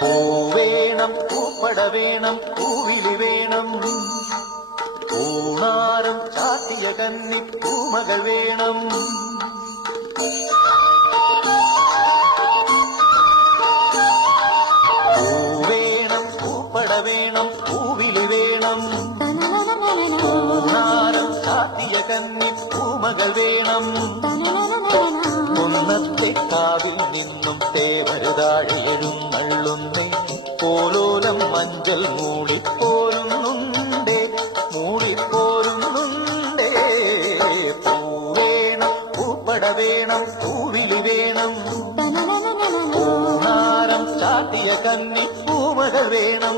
പൂവേണം പൂപ്പട വേണം പൂവിളി വേണം പൂണാരം ചാട്ടിയ കന്നി പൂമകൾ വേണം പൂവേണം പൂപ്പട വേണം പൂവിളി വേണം പൂണാരം ചാട്ടിയ കന്നി പൂമകൾ വേണം കുന്നത്തെ കാവിൽ നിന്നും തേവരുതാഴെഴുന്നള്ളുന്നേ പോലോലം മഞ്ചൽ മൂളിപ്പോരുന്നുണ്ടേ മൂളിപ്പോരുന്നുണ്ടേ പൂവേണം പൂപ്പട വേണം പൂവിളി വേണം പൂണാരം ചാട്ടിയ കന്നി പൂമകൾ വേണം